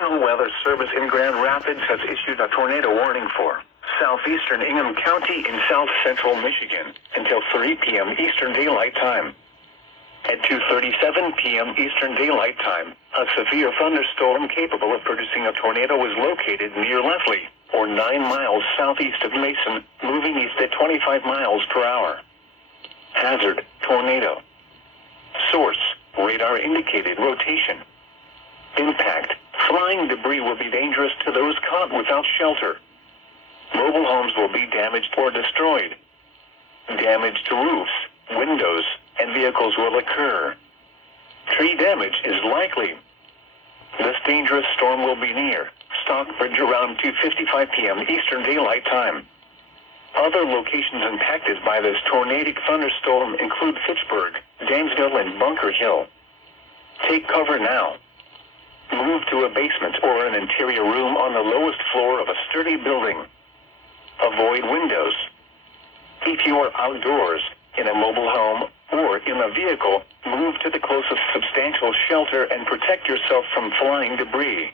National Weather Service in Grand Rapids has issued a tornado warning for southeastern Ingham County in south-central Michigan until 3 p.m. Eastern Daylight Time. At 2:37 p.m. Eastern Daylight Time, a severe thunderstorm capable of producing a tornado was located near Leslie, or 9 miles southeast of Mason, moving east at 25 miles per hour. Hazard, tornado. Source, radar indicated rotation. Impact, flying debris will be dangerous to those caught without shelter. Mobile homes will be damaged or destroyed. Damage to roofs, windows, and vehicles will occur. Tree damage is likely. This dangerous storm will be near Stockbridge around 2:55 p.m. Eastern Daylight Time. Other locations impacted by this tornadic thunderstorm include Fitchburg, Dansville, and Bunker Hill. Take cover now. Move to a basement or an interior room on the lowest floor of a sturdy building. Avoid windows. If you are outdoors, in a mobile home, or in a vehicle, move to the closest substantial shelter and protect yourself from flying debris.